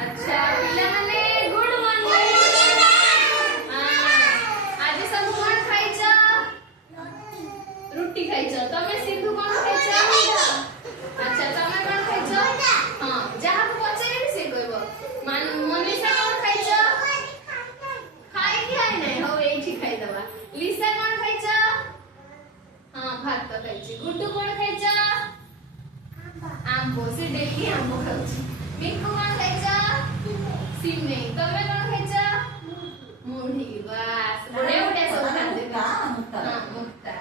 अच्छा पिला माने गुड मॉर्निंग। आज सब कोन खाइछ? रोटी खाइछ। तमे सिंधु कोन खाइछ? अच्छा तमे कोन खाइछ? हां जहा को पचारे से कहबो। मनीषा कोन खाइछ? खाई नै हो एठी खाइ दबा। लिसा कोन खाइछ? हां भात तो खाइछ। गुड्डू कोन खाइछ? आंबो से डेली आंबो खाउछ। मिक्कू कोन खाइछ? सिमई। तमे कोन खाइछ? मुढ़ी। बस बड़े बड़े सब खाते मुक्ता। हां मुक्ता।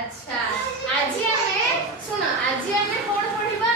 अच्छा आज हमें सुनो आज हमें कोन पढिबा?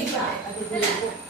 एक मिनिट. चला.